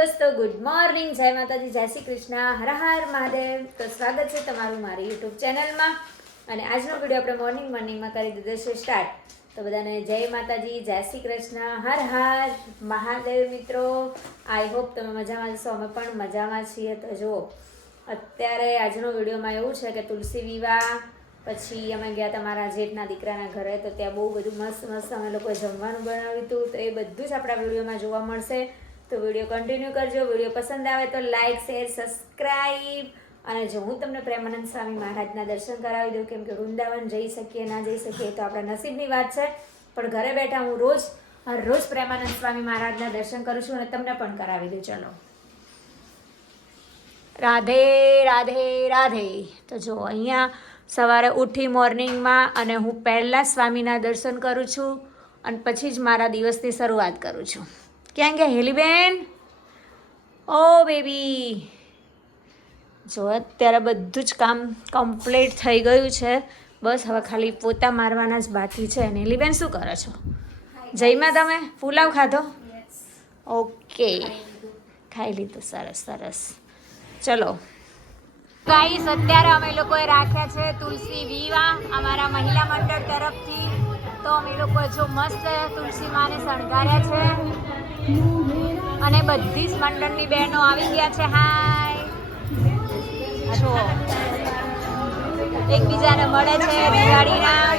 દોસ્તો good morning. જય માતાજી, જય શ્રી કૃષ્ણ. હર હર મહાદેવ. તો સ્વાગત છે તમારું મારી યુટ્યુબ ચેનલમાં. અને આજનો વીડિયો આપણે મોર્નિંગ મોર્નિંગમાં કરી દીધો છે સ્ટાર્ટ. તો બધાને જય માતાજી, જય શ્રી કૃષ્ણ. હર હર મહાદેવ મિત્રો. આઈ હોપ તમે મજામાં જશો અમે પણ મજામાં છીએ. તો જુઓ, અત્યારે આજનો વિડીયોમાં એવું છે કે તુલસી વિવાહ, પછી અમે ગયા તમારા જેઠના દીકરાના ઘરે. તો ત્યાં બહુ બધું મસ્ત મસ્ત અમે લોકોએ જમવાનું બનાવ્યું હતું. તો એ બધું જ આપણા વિડીયોમાં જોવા મળશે. તો વીડિયો કન્ટિન્યુ કરજો. વીડિયો પસંદ આવે તો લાઇક શેર સબસ્ક્રાઈબ અને જો હું તમને પ્રેમાનંદ સ્વામી મહારાજના દર્શન કરાવી દઉં, કેમ કે વૃંદાવન જઈ શકીએ, ના જઈ શકીએ તો આપણા નસીબની વાત છે. પણ ઘરે બેઠા હું રોજ રોજ પ્રેમાનંદ સ્વામી મહારાજના દર્શન કરું છું અને તમને પણ કરાવી દઉં. ચલો. રાધે રાધે રાધે. તો જો અહીંયા સવારે ઉઠી મોર્નિંગમાં અને હું પહેલાં સ્વામીના દર્શન કરું છું અને પછી જ મારા દિવસની શરૂઆત કરું છું. ક્યાં ગયા હેલીબેન ઓ બેબી. જો અત્યારે બધું જ કામ કમ્પ્લીટ થઈ ગયું છે. બસ હવે ખાલી પોતા મારવાના જ બાકી છે. અને હેલીબેન શું કરો છો? જઈમાં તમે પુલાવ ખાધો? ઓકે. ખાઈ લીધું. સરસ સરસ. ચલો. ગાઈસ, અત્યારે અમે લોકોએ રાખ્યા છે તુલસી વિવા અમારા મહિલા મંડળ તરફથી. તો અમે લોકો જો મસ્ત તુલસી માને શણગાર્યા છે. અને બધી જ મંડળની બહેનો આવી ગયા છે. હાય. જો. એકબીજાને મળે છે દિવાળીના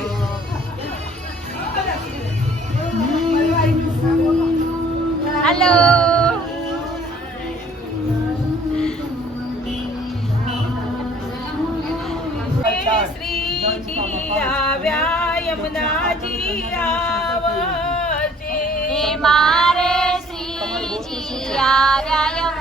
હેલો શ્રી આવ્યા એ મારે શ્રીજી આવ્યા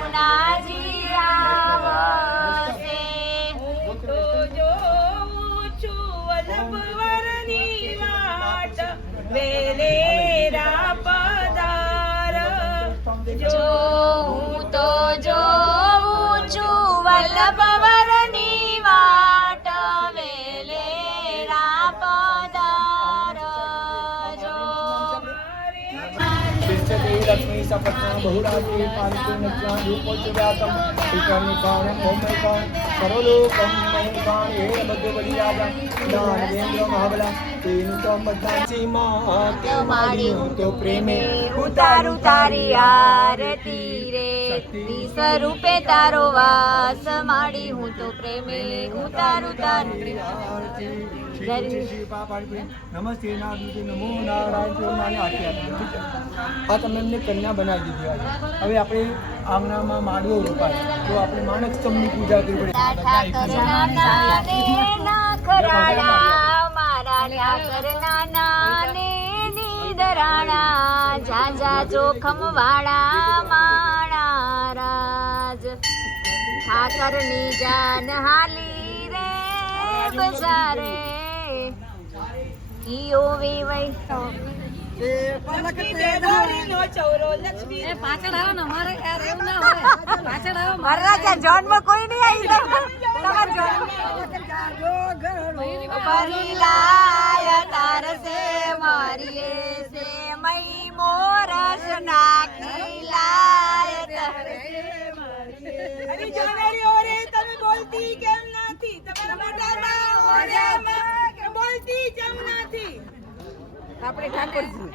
लक्ष्मी सपत्ना बहुरात्रि पालिते नत्यां रूपोच्चव्यातं श्रीकर्णिकाणं ओमैकां सर्वलोकं मयिकां ये मध्यबलिराजा दानवेन्द्र महाबला તેનું તો બધા તમારી હું તો પ્રેમે ઉતારું તારી આરતી રે તી સ્વરૂપે તારો વાસ માડી હું તો પ્રેમે ઉતારું તારું નમસ્તે નમો નારાયણ માને આરતી આપી ઠીક છે? આ તમે એમને કન્યા બનાવી દીધી હવે આપણે આંગણામાં માળીઓ રોપાય. તો આપણે માણક સ્તંભની પૂજા કરવી પડે. નાના ને ના ખરાડા મારા ન્યા કરના નાને નીદરાણા ઝાઝા જોખમ વાળા ઠાકરની જાન હાલી રે બજારે. કિયો વે વૈ કોઈ નહીં આવી લાય તારસે મારીએ સે મોરસ નાખી લાય અરે જોનારી ઓરે તમે બોલતી કેમ નથી? તમારા મોઢામાં ઓઢામાં કે બોલતી કેમ નથી. આપણે ઠાકોરજી.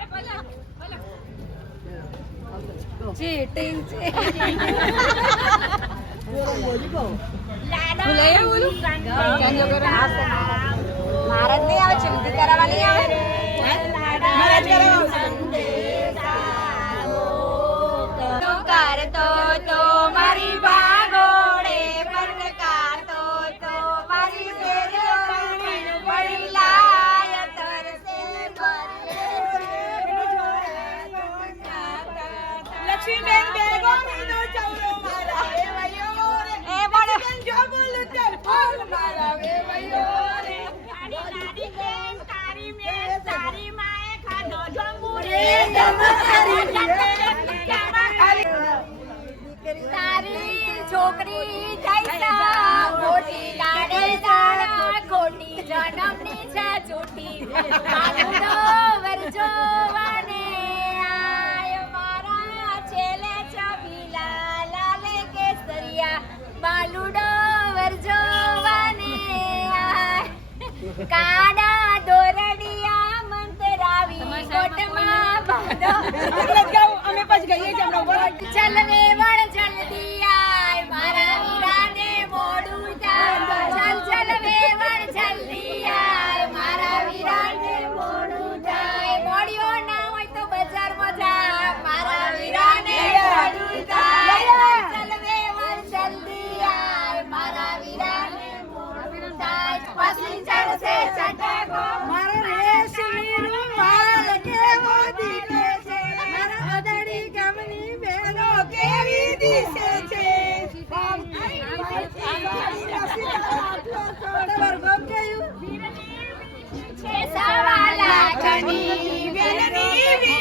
ચીટિંગ છે મહારાજ નહીં આવે છે કરાવવા નહીં આવે મહારાજ કરાવો. કરતો તો મારી તારી છોકરી જૈસા મોટી ડાડે લાલે કેસરિયા. બાલુડો વરજો કાડા દોરડી અમે પછી ગઈએ જ હમણાં ઊભા રહો. ચલ જલ્દી આય મારા વીરાને મોડું થાય. ચલ ચલ વેવણ જલ્દી આય મારા વીરાને મોડું થાય. મોડ્યો ના હોય તો બજારમાં જા મારા વીરાને મોડું થાય. ચલ વેવણ જલ્દી આય મારા વીરાને મોડું થાય. પછી ચડશે ચટકો நீ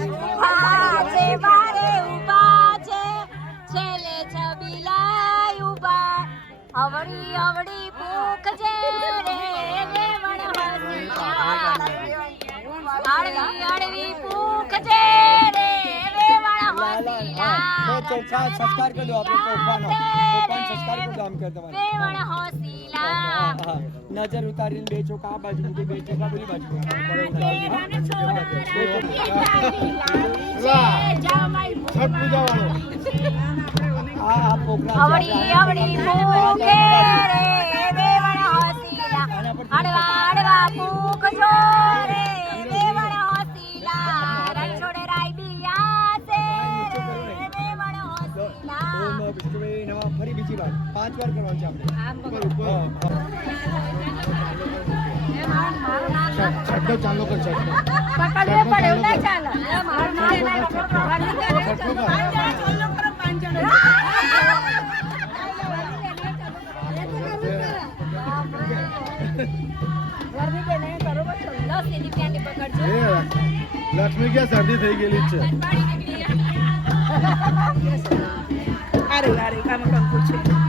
છે મારે ઊભા છે. છેલ્લે છબીલા ઊભા ભૂખ છે રે વેવણ હોસીલા સંસ્કાર કરી દો આપણે પોપાનો પોપાનો સંસ્કાર કરી દો આમ કર તમારે હા, નજર ઉતારીને બે ચોખા આ બાજુ મૂકી બે બાજુ હા? ચોખા. આ આ પોપડા છે અવળી આપણે અવળી આ ભૂખે રે વેવણ હોસીલા. હળવા હળવા ભૂખ જો રે. વાર કરવાનું છે આપણે. છઠ્ઠો ચાલુ. કર. લક્ષ્મી ક્યાં શરદી થઈ ગયેલી છે? અરે અરે કામ કામ છે.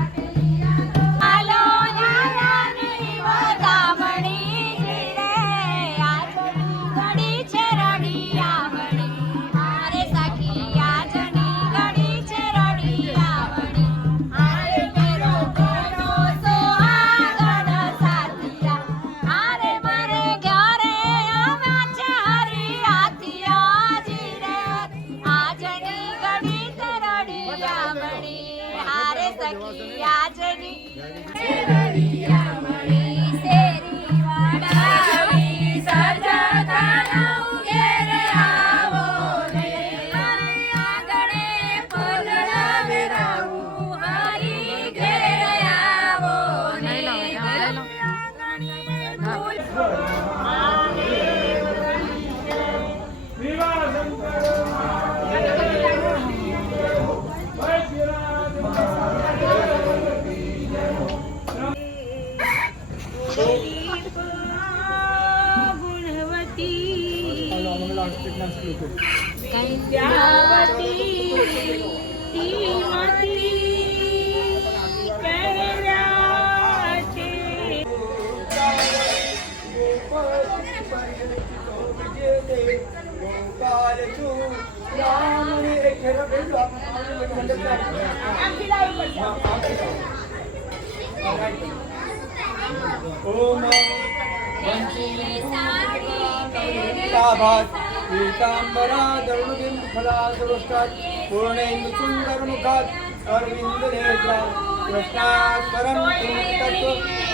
Oh, my. Thank you. પીતાંબરા દરુણબિંદ ફલાદૃષ્ટાત પૂર્ણેન્દુ સુંદર મુખાત અરવિંદ નેત્રા કૃષ્ણાત પરમ તત્વ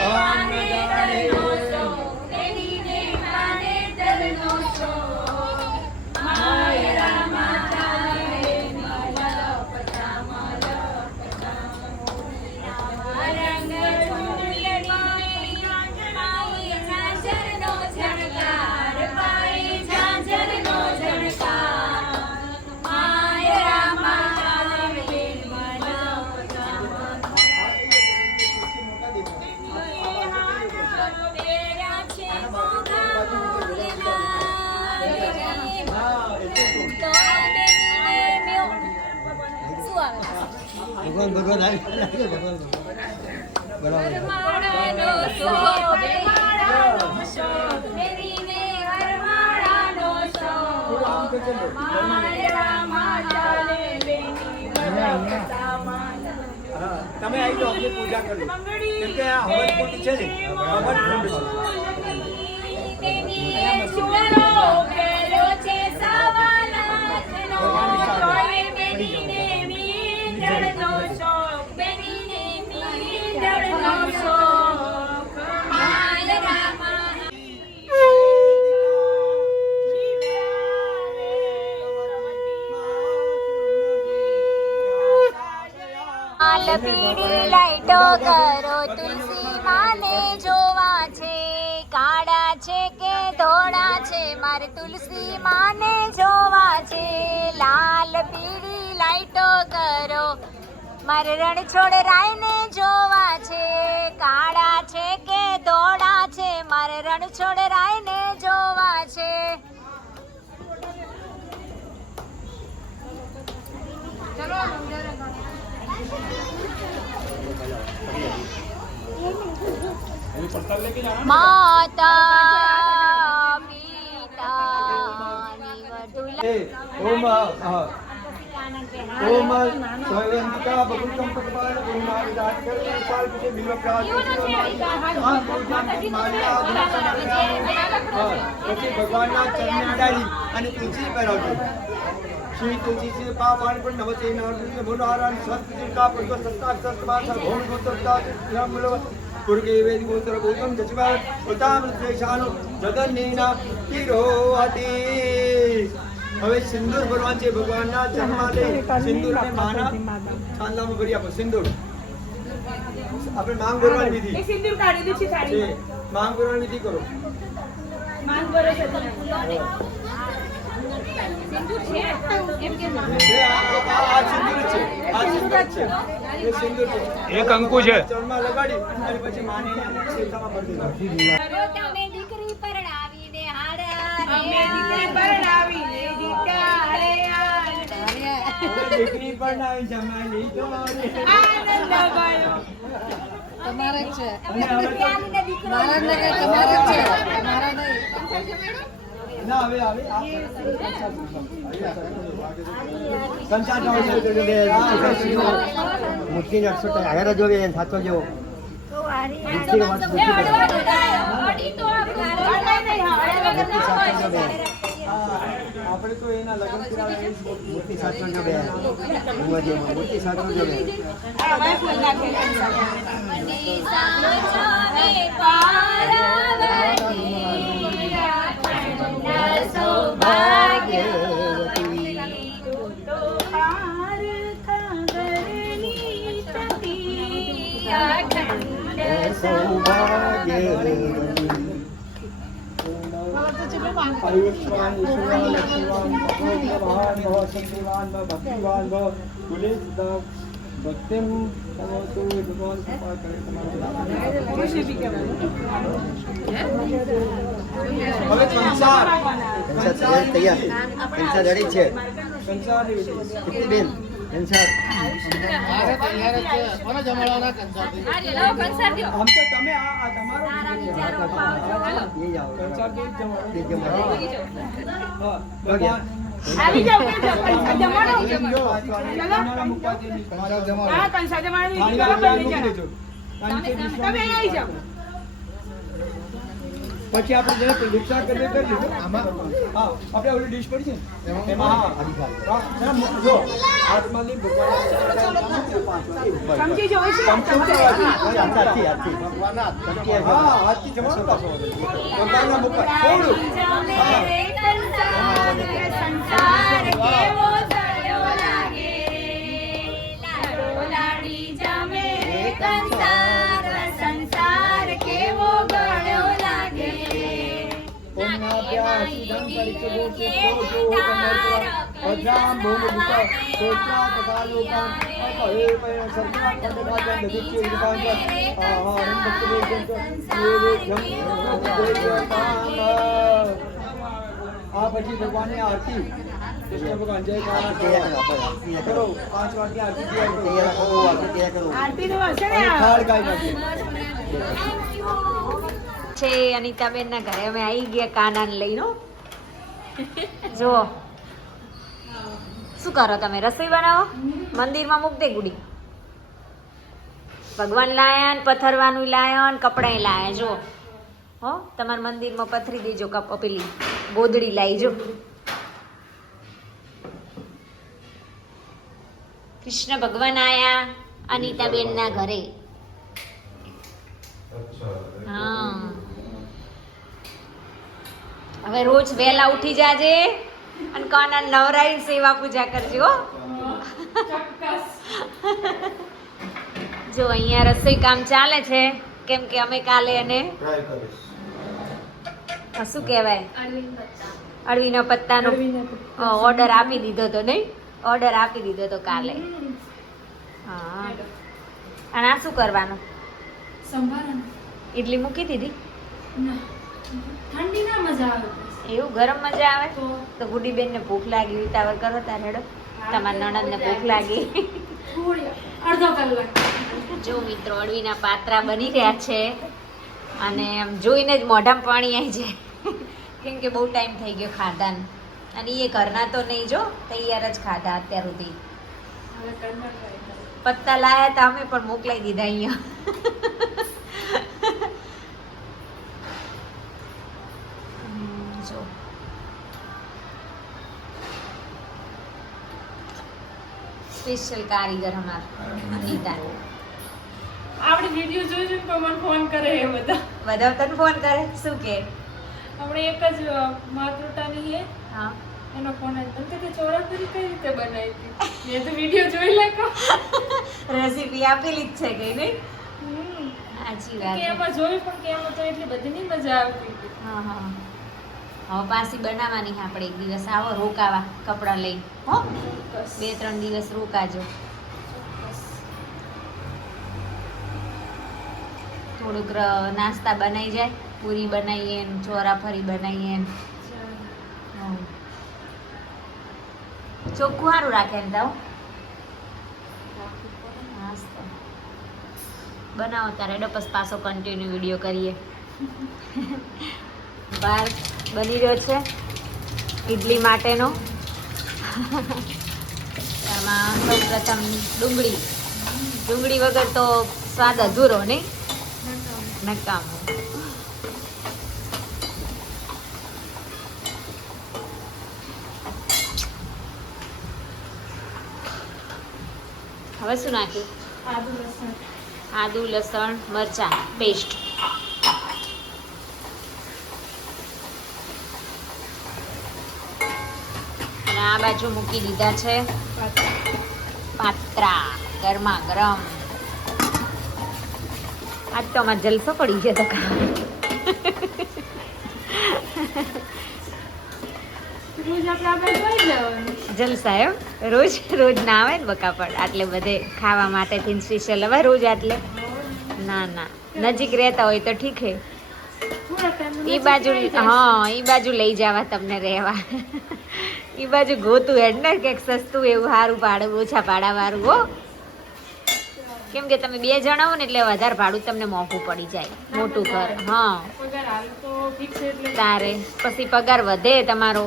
અહમ ન જાણે માય રામા ભગવાન ભગવાન આવી ભગવાન તમે આવી જાઓ આપણે પૂજા કરી કેમ કે આ હવન કુંડ છે ને હવન કુંડ છે. પીળી લાઈટો કરો તુલસી માને જોવા છે, કાળા છે કે ધોળા છે, મારે તુલસી માને જોવા છે, લાલ પીળી લાઈટો કરો. મારે રણછોડ રાયને જોવા છે, કાળા છે કે ધોળા છે, મારે રણછોડ રાયને જોવા છે માતા પિતાની વધુ એ ઓમ હા ઓમ સ્વયંતિકા બહુતમ પટપાલ ગુરુના વિરાટ કરે સાલ કે બિલ્વ પ્રાજ હા પૂજન માલ્યા હા પછી ભગવાનના ચરણે માતા અને તુલસી પહેરાવજો. શ્રી તુલસીજી પાપાણી પણ નવચે નારાયણ બોલો આરામ સ્વસ્થ જીવતા પુરુષ સત્તા સત્તા ભોગ સત્તા ದುರ್ಗೇವೇದಿ ಗೋತ್ರ ಗೌತಮ್ ಜಜ್ವಾ ಉತಾಮೃತ್ವೇಷಾನು જગન્નીન તિરોહતિ હવે સિંદૂર ભગવાન છે ભગવાનના જન્માદે સિંદૂરને માના. ચાંદામાં ભરી આપો સિંદૂર. આપણે માંગ ભરવાની વિધિ. સિંદૂર કાઢી દીધી છે માંગ ભરવાની વિધિ કરો. માંગ ભરો એક અંકુ છે. દીકરી પરણાવીને દીકરી પરણાવીને જમાઈ લીધો. તમારે જ છે મારા નહીં તમારે છે મારા નહીં સંસાર નો બે અક્ષર હાયર જોવે. એને સાચો જેવો. આપણે તો એના લગ્ન કરાવે મૂર્તિ. સાચો જોવે ઉમા મૂર્તિ સાચો જોવે હાર આયુષ્માન ઈશ્વરાન લક્ષ્મીવાન ભગવાન ભવ શક્તિવાન ભવ ભક્તિવાન ભવ કુલેશદા ભક્તિમ તમોતુ ભગવાન કૃપા કરે તમારો હવે સંસાર. સંસાર તૈયાર. પેન્સા રેડી છે. તૈયાર જ છે સંસાર. આવી જાવ જાવ, જમાડો. હા તમે અહીં આવી જાઓ. પછી આપણે જેને પ્રદક્ષિણા કરીએ કરી લીધું આમાં હા આપણે ઓલી ડીશ પડી છે ને એમાં હા. જો આત્માની ભગવાન સમજી જોઈ છે. ઉતારવાથી. હાથથી હાથથી. હા હાથથી જમાડો પાછો ભગવાનના મુખ. થોડું સંસાર કેવો કૃષ્ણ ભગવાન જય તૈયાર કાળા કરો આપણે તૈયાર કરો કરો પાંચ વાગે આરતી તૈયાર કરો તૈયાર કરો આપણે તૈયાર કરો આરતી તો હશે ને અને થાળ ગાઈ નાખીએ છે અનિતાબેન ના ઘરે અમે આવી ગયા કાનાને લઈને હો. જુઓ. શું કરો તમે? રસોઈ બનાવો? મંદિરમાં મૂક દે ગુડી. ભગવાન લાયન પથરવાનું લાયન કપડાય કપડાં લાયા. જો હો તમારા મંદિરમાં પથરી દેજો કપ પેલી. ગોદડી લાવી જો કૃષ્ણ ભગવાન આયા અનિતાબેન ના ઘરે હા. હવે રોજ વહેલા ઉઠી જાજે અને કાના નવરાઈ સેવા પૂજા કરજો હો. જો અહીંયા રસોઈ કામ ચાલે છે કેમ કે અમે કાલે એને શું કહેવાય? અળવીના પત્તાનો ઓર્ડર આપી દીધો તો નહીં? ઓર્ડર આપી દીધો તો કાલે. હા. અને આ શું કરવાનું? ઇડલી મૂકી દીધી? ઠંડી ના મજા આવે એવું ગરમ મજા આવે? તો? ગુડીબેન ને ભૂખ લાગી ઉતાવળ કરો તાર હેડો. તમારા નણંદ ને ભૂખ લાગી. અડધો કલાક. જો મિત્રો અળવીના પાત્રા બની રહ્યા છે. અને આમ જોઈને જ મોઢામાં પાણી આવી જાય. કેમ કે બહુ ટાઈમ થઈ ગયો ખાધાને. અને એ ઘરના તો નહીં જો તૈયાર જ ખાધા અત્યાર સુધી. પત્તા લાયા હતા અમે પણ મોકલાઈ દીધા અહીંયા હમ, જો સ્પેશિયલ કારીગર અમાર અનિતા આપણે વીડિયો જોઈ જોઈને પણ મને ફોન કરે એ બધા. બધા તને ફોન કરે? શું કે? આપણે એક જ માતૃટાની હે હા. એનો ફોન આવ્યો તો કે ચોરાફરી કઈ રીતે બનાવી હતી? મેં તો વીડિયો જોઈ લેકો રેસીપી આપેલી જ છે કઈ નહીં. સાચી કે વાત છે. એમાં જોયું પણ કે એમાં તો એટલી બધી નહીં મજા આવતી હા હા. હવે પાછી બનાવવાની આપણે. એક દિવસ આવો રોકાવા કપડાં લઈ હો. બે ત્રણ દિવસ રોકાજો. થોડુંક નાસ્તા બનાવી જાય. પૂરી બનાવીએ ચોરાફરી બનાવીએ. ચોખ્ખું સારું રાખે ને તાવ? બનાવો તારે ડપસ પાછો કન્ટિન્યુ વીડિયો કરીએ. બાર બની રહ્યો છે ઇડલી માટેનો. એમાં સૌ પ્રથમ ડુંગળી. ડુંગળી વગર તો સ્વાદ અધૂરો નહીં. નકામો. હવે શું નાખ્યું? આદુ લસણ. આદુ લસણ મરચાં પેસ્ટ. આ બાજુ મૂકી દીધા છે. પાત્રા ગરમા ગરમ. આજ તો અમારે જલસો પડી ગયો તો જલસા એમ? રોજ રોજ ના આવે ને બકાપડ આટલે બધે ખાવા માટેથી સ્પેશિયલ હવે રોજ આટલે? ના ના. નજીક રહેતા હોય તો ઠીક હે. એ બાજુ હા ઈ બાજુ લઈ જવા તમને રહેવા. ઈ બાજુ ગોતું હેડ ને કંઈક સસ્તું એવું સારું ભાડું ઓછા ભાડાવાળું હો. કેમ કે તમે બે જણા હો ને એટલે વધારે ભાડું તમને મોંઘું પડી જાય. મોટું ઘર હા. તારે. પછી પગાર વધે તમારો.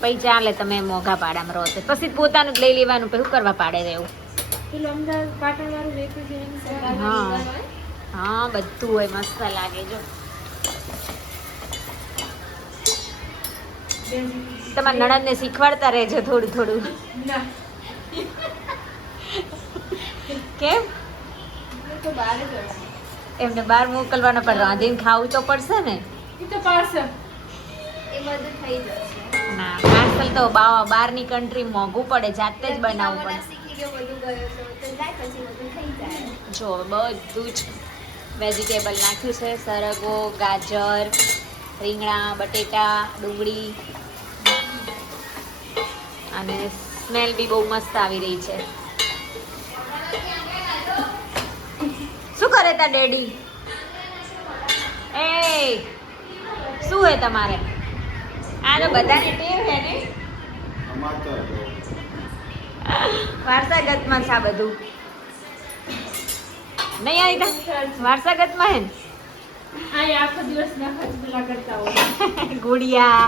પછી ચાલે તમે મોંઘા ભાડામાં રહો તો. પછી પોતાનું જ લઈ લેવાનું પછી શું કરવા પાડે રહેવું. છે હા. હા બધું હોય મસ્ત લાગે જો. તમારા નણંદને શીખવાડતા રહેજો થોડું થોડું. કેમ? એમને બહાર મોકલવાના પણ રાંધીને ખાવું તો પડશે ને. ના પાર્સલ તો બા- બહારની કન્ટ્રી મોંઘું પડે જાતે જ બનાવવું પડે. જો બધું જ વેજીટેબલ નાખ્યું છે સરગો ગાજર રીંગણા બટેટા ડુંગળી. અને સ્મેલ બી બહુ મસ્ત આવી રહી છે. શું કરે તા ડેડી? એ શું હે તમારે? આ તો બધાને ટેવ હે ને? વારસાગતમાં છે આ બધું. નહીં આવી વારસાગતમાં હે ને? આખો દિવસ ના કરતા હોય. ગુડિયા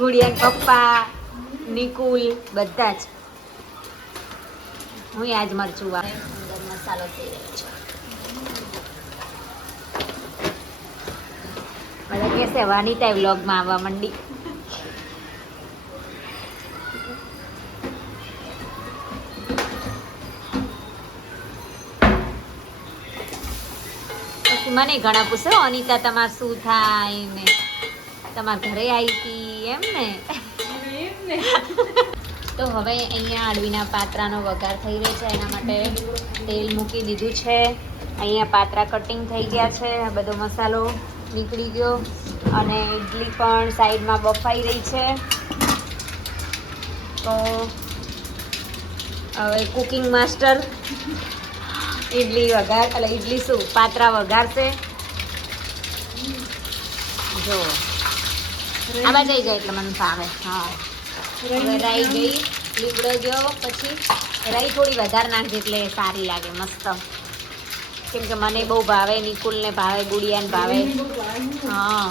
ગુડિયા પપ્પા નિકુલ, બધા જ. હું આજ મરચું વા મસાલો થઈ રહ્યો છે. બધા કહેશે, વાનિતા વ્લોગમાં આવવા માંડી. મને ઘણા પૂછે, અનિતા, તમારે શું થાય ને? તમારા ઘરે આવી હતી એમ ને. તો હવે અહીંયા અળવીના પાત્રાનો વઘાર થઈ રહ્યો છે. એના માટે તેલ મૂકી દીધું છે. અહીંયા પાત્રા કટિંગ થઈ ગયા છે. આ બધો મસાલો નીકળી ગયો. અને ઇડલી પણ સાઈડમાં બફાઈ રહી છે. તો હવે કુકિંગ માસ્ટર ઇડલી વઘાર, એટલે ઇડલી શું? પાત્રા વઘારશે. જો આ બાજુ જાય એટલે મને ફાવે. હા. હવે રાઈ ગઈ લીમડો ગયો પછી. રાઈ થોડી વધારે નાખજે એટલે સારી લાગે મસ્ત. કેમ કે મને બહુ ભાવે નિકુલને ભાવે ગુડિયાને ભાવે. હા.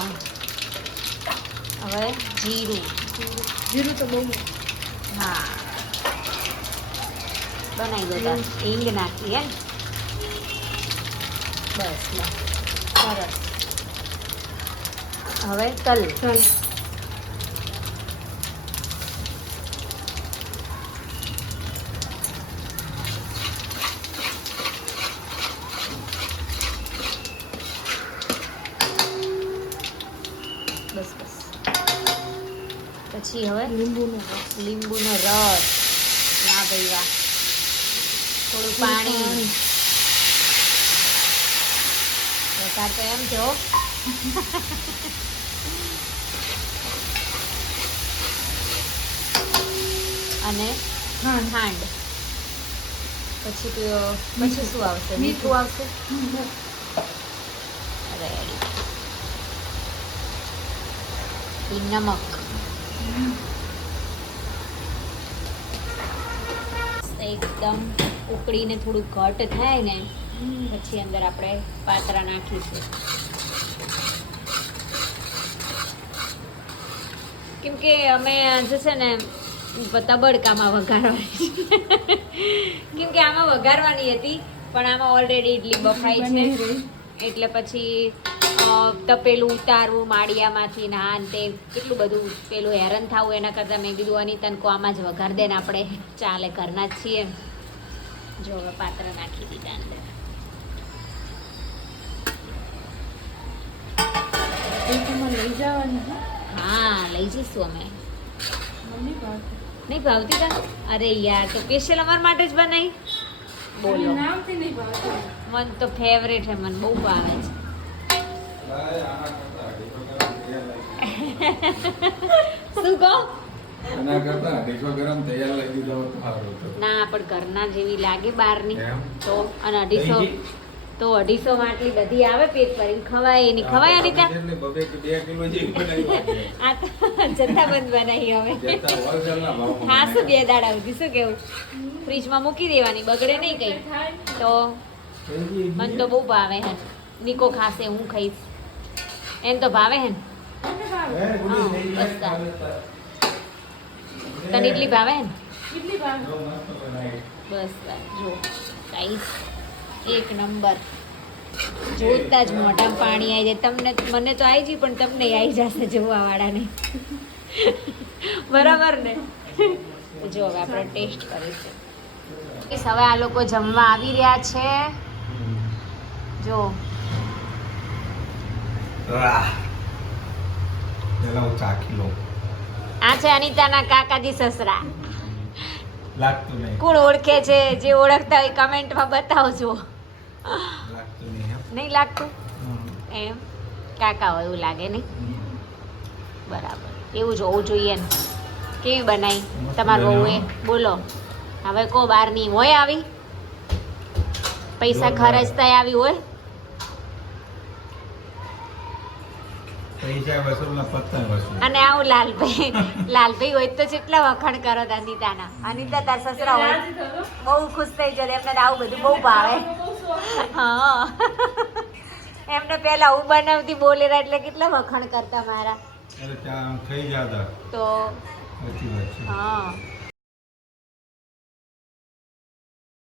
હવે જીરું. જીરું તો બહુ હા. બનાવી દો તાર હિંગ નાખી હે? બસ સરસ. હવે તલ. ચાલ બસ બસ પછી હવે લીંબુનો લીંબુનો રસ. ના ભાઈ વાહ. થોડું પાણી. વઘાર તો એમ જો અને ખાંડ. પછી તો- પછી શું આવશે? મીઠું. આવશે? રેડી નમક. એકદમ ઉકળીને થોડું ઘટ થાય ને પછી અંદર આપણે પાતરા નાખીશું. કેમ કે અમે આજે છે ને તબડકામાં વઘારવાની કેમ કે આમાં વઘારવાની હતી પણ આમાં ઓલરેડી ઇડલી બફાઈ છે. એટલે પછી તપેલું ઉતારવું માળિયામાંથી ને આ તે કેટલું બધું પેલું હેરાન થવું એના કરતાં મેં કીધું અનિતાને કો આમાં જ વઘાર દે ને આપણે ચાલે ઘરના જ છીએ. જો હવે પાત્ર નાખી દીધા અંદર લઈ જવાની હા લઈ જઈશું અમે. નહીં ભાવતી તા? અરે યાર તો સ્પેશિયલ અમારા માટે જ બનાવી બોલો. મન તો ફેવરેટ છે મને બહુ ભાવે છે. શું કહો. ના પણ ઘરના જેવી લાગે બહારની. તો અને અઢીસો તો અઢીસો માટલી બધી આવે પેટ ભરીને ખવાય એની ખવાય અને આપે. આ તો જથ્થાબંધ બનાવી હવે. હા શું બે દાડા સુધી શું કેવું? ફ્રીજમાં મૂકી દેવાની બગડે નહીં કઈ. તો મને તો બહુ ભાવે હે. નિકો ખાશે હું ખાઈશ. એને તો ભાવે હે તને એટલી ભાવે હે. બસ બસ જો સાઈઝ એક નંબર. જોતા જ મોટા પાણી આવી જાય. તમને મને તો આવી જાય પણ તમને આવી જશે જોવા વાળાને બરાબર ને? જો હવે આપણે ટેસ્ટ કરીશું. હવે આ લોકો જમવા આવી રહ્યા છે. જો. પેલા હું ચાખી લઉં. આ છે અનિતાના કાકાજી સસરા. લાગતું નહીં. કોણ ઓળખે છે? જે ઓળખતા હોય કમેન્ટમાં બતાવજો. લાગતું નહીં નહીં લાગતું? એમ? કાકા હોય એવું લાગે નહીં? બરાબર. એવું જ હોવું જોઈએ ને. કેવી બનાવી? તમારું તમારા બોલો. હવે કો બહારની હોય આવી? પૈસા. ખર્ચતા આવી હોય પૈસા વસૂલ ને પતંગ વસૂલ અને આવું લાલભાઈ લાલભાઈ હોય તો જેટલા વખાણ કરો તો અનિતાના. અનિતા તાર સસરા હોય. બહુ ખુશ થઈ જાય એમને આવું બધું બહુ ભાવે. હા. એમને પહેલા હું બનાવતી બોલેરા એટલે કેટલા વખાણ કરતા મારા. થઈ તો હા.